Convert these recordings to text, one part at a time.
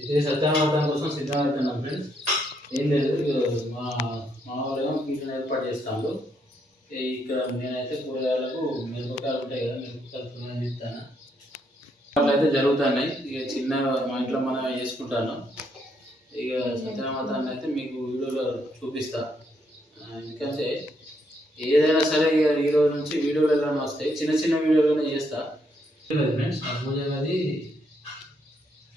ఇది సత్యానందం కోసం సిద్ధమవుతున్నాం ఫ్రెండ్స్. ఏం లేదు ఇక మా మా వాళ్ళేమో ఏర్పాటు చేస్తాను ఇక్కడ నేనైతే కూరగాయలకు మిరపకాయలు ఉంటాయి కదా మిరపకాయలు చెప్తాను? అట్లా అయితే జరుగుతున్నాయి. ఇక చిన్న మా ఇంట్లో మనం చేసుకుంటాను. ఇక సత్యనామతాన్ని అయితే మీకు వీడియోలో చూపిస్తా. ఎందుకంటే ఏదైనా సరే ఇక ఈరోజు నుంచి వీడియోలు ఎలా వస్తాయి. చిన్న చిన్న వీడియోలోనే చేస్తా. ఫ్రెండ్స్ అది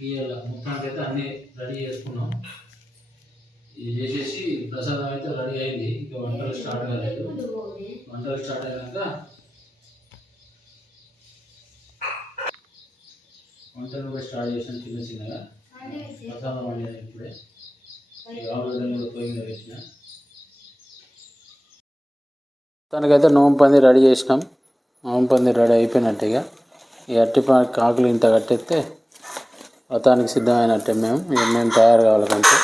ఇవాళ మొత్తానికి అయితే అన్నీ రెడీ చేసుకున్నాం. ఇది చేసేసి ప్రసాదం అయితే రెడీ అయింది. ఇంకా వంటలు స్టార్ట్ కాలేదు. వంటలు స్టార్ట్ అయినాక వంటలు కూడా స్టార్ట్ చేసాం చిన్న చిన్నగా. ప్రసాదం వండాను ఇప్పుడే. కూడా మీద పెట్టిన. తనకైతే నోం పంది రెడీ చేసినాం. నోం పంది రెడీ అయిపోయినట్టు ఇక. ఈ అట్టి కాకులు ఇంత కట్టెత్తే వ్రతానికి సిద్ధమైనట్టే మేము. మేము తయారు కావాలి కొంచెం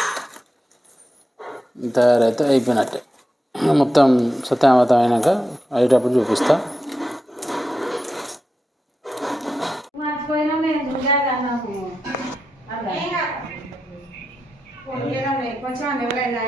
తయారైతే అయిపోయినట్టే. మొత్తం సత్యామతం అయినాక అయ్యేటప్పుడు చూపిస్తా. కొంచెం ఎవరైనా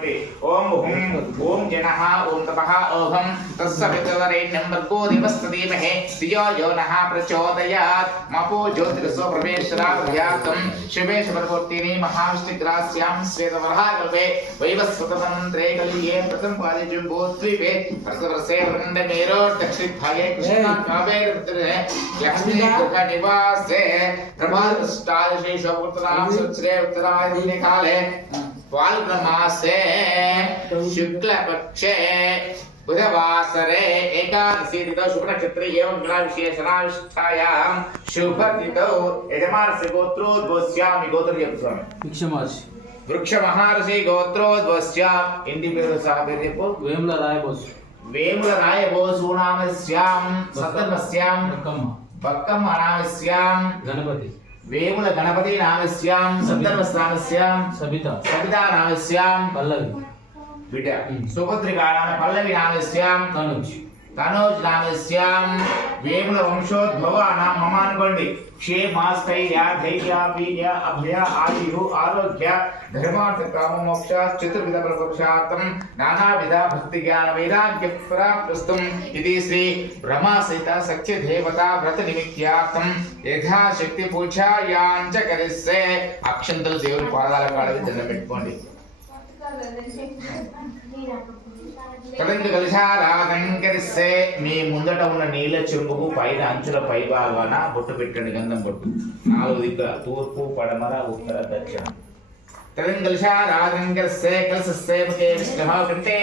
वर्तते ओम हुम ओम जनः ओम तपः ओघम तस्य पितृवरेण्यं वर्गो देवस्तदीमहे धियो यो नः प्रचोदयात्। मपो ज्योतिरसो प्रवेशराभ्यातं शिवे शबरमूर्तिनि महाविष्णुग्रास्यां श्वेतवरहाकल्पे वैवस्वतमन्त्रे कलिये प्रथम पादे जुम्बोद्वीपे प्रसवरसे वृन्दमेरो दक्षिणभागे कृष्णकावेरतरे लक्ष्मी दुर्गा निवासे। प्रभात स्टार शेषोत्तराम सुत्रे उत्तरायणे काले फाल्गुनमासे शुक्लपक्षे बुधवासरे एकादशी तिथौ शुभनक्षत्रे एवं ग्रहविशेषणाविष्ठायां शुभतिथौ यजमानस्य गोत्रोद्भवस्यामि गोत्रयस्वामि భిక్షమార్చి వృక్షమహర్షి గోత్రోద్భవస్యాం ఇంటి పేరు సహ పేరు చెప్పు వేముల రాయబోసు వేముల రాయభోసూనామస్యాం సతర్మస్యాం అక్కమ్మ బక్కమ్మ నామస్యాం గణపతి వేముల గణపతి నామస్యాం సప్తర్మస్యాం సబిత సవితా నామస్యాం పల్లవి బిడ్డ సుభద్రికా నామ పల్లవి నామస్యాం తనుజ్ తనోజ్ నామస్యాం వేముల వంశోద్భవ నామ మమ అనుకోండి. క్షేమాస్థైర్య ధైర్య వీర్య అభయ ఆయు ఆరోగ్య ధర్మార్థ కామ మోక్ష చతుర్విధ ప్రపురుషార్థం నానావిధ భక్తి జ్ఞాన వైరాగ్య ప్రాప్తుస్తం ఇది శ్రీ బ్రహ్మ సహిత సత్య దేవత వ్రత నిమిత్యార్థం. యథాశక్తి పూజాయాంచ కరిస్తే అక్షంతలు దేవుని పాదాల కాడవి దండం పెట్టుకోండి. కదండి కలిశారాధంకరిస్తే మీ ముందట ఉన్న నీళ్ళ చెంబుకు పైన అంచుల పై భాగాన బొట్టు పెట్టండి గంధం బొట్టు. నాలుగు దిక్కుల తూర్పు పడమర ఉత్తర దక్షిణ. కదండి కలిశారాధంకరిస్తే కలిసస్తే ముఖే విష్ణుః కంటే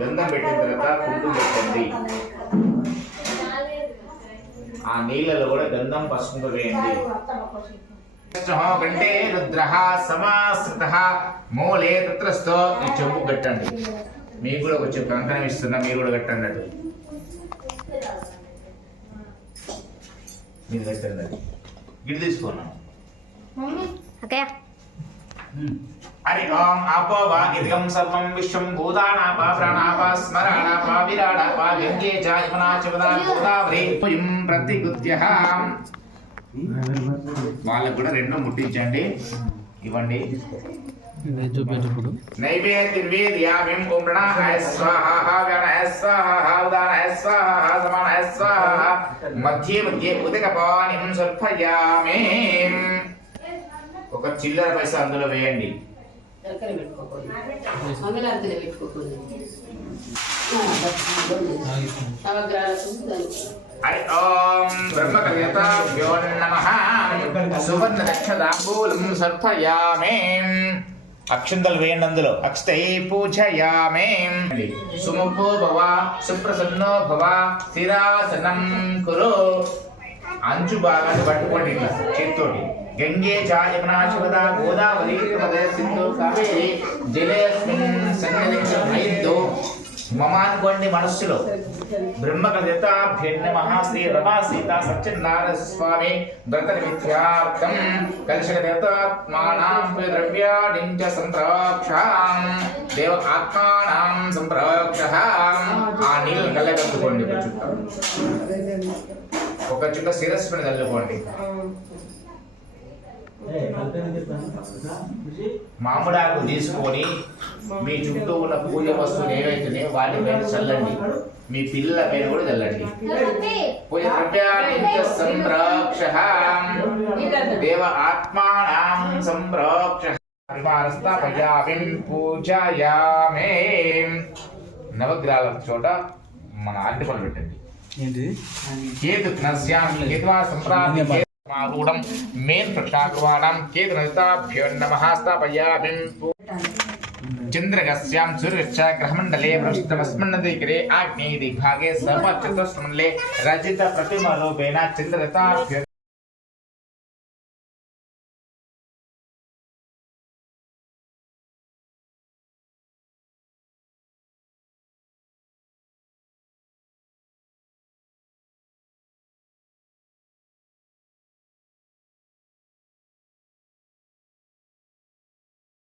గంధం పెట్టిన తర్వాత కుంకుమ పెట్టండి. ఆ నీళ్ళలో కూడా గంధం పసుపు వేయండి. విష్ణుః కంటే రుద్రః సమాశ్రితః మూలే తత్రస్థో చెంబు కట్టండి. మీకు కూడా కొంచెం కంకణం ఇస్తున్నా మీరు కూడా కట్టండి అటు మీరు కట్టండి అది. గిడి తీసుకున్నాం హరి ఓం ఆపో వా ఇదం సర్వం విశ్వం భూతానాపా ప్రాణాపా స్మరాణాపా విరాడాపా గంగే చ యమునా చ వదా గోదావరి. ఇం ప్రతిగుత్యః వాళ్ళకు కూడా రెండు ముట్టించండి. ఇవ్వండి. చూపేటప్పుడు నైవేద్య నివేద్యామిం ఓం ప్రణాయ స్వాహ వ్యానాయ స్వాహ ఉదానాయ స్వాహ సమానాయ స్వాహ మధ్య మధ్య ఉదకపానిం సర్పయామి ఒక చిల్లర పైసా అందులో వేయండి. నవగ్రహాలకు హరి ఓం బ్రహ్మకర్యతాభ్యో నమః. సువర్ణ సర్పయామే అక్షంతలు వేయండి అందులో. అక్షతై పూజయామే. సుముఖో భవ సుప్రసన్నో భవ స్థిరాసనం కురు. అంచు భాగాన్ని పట్టుకోండి ఇట్లా చేత్తోటి. గంగే చ యమునా గోదావరి సింధు కావేరి జలేస్మిన్ సన్నిధించు ఐదు. మమ అనుకోండి మనస్సులో. బ్రహ్మకథితాభ్య నమ మహాశ్రీ రమా సీత సత్యనారాయణ స్వామి వ్రత నిమిత్యార్థం కలుషగతాత్మానాం ద్రవ్యాణి చ సంప్రోక్షాం దేవ ఆత్మానాం సంప్రోక్ష ఆ నీళ్ళు కళ్ళగట్టుకోండి ఒక చుక్క ఒక చుక్క శిరస్సుని తల్లుకోండి. మామిడాకు తీసుకొని మీ చుట్టూ ఉన్న పూజ వస్తువులు ఏవైతున్నాయో వాటి మీద చల్లండి. మీ పిల్లల మీద కూడా చల్లండి. పూజ ద్రవ్యాణి చ సంప్రోక్ష. దేవ ఆత్మానాం సంప్రోక్ష. స్థాపయామి పూజయామే. నవగ్రహాల చోట మన అరటి పళ్ళు పెట్టండి. ఏంటి? కేతు నస్యాం కేతువా సంప్రాప్తి మాగూడం మేన్ ప్రక్షాకువాణం కేతు స్థాపయామి చంద్రగస్యాం సూర్యశ్చ గ్రహమండలే వృష్టమస్మన్నదిగ్రే ఆగ్నేయ దిగ్భాగే సర్వచతుష్మండలే రజిత ప్రతిమ రూపేణ చంద్రగతాభ్యో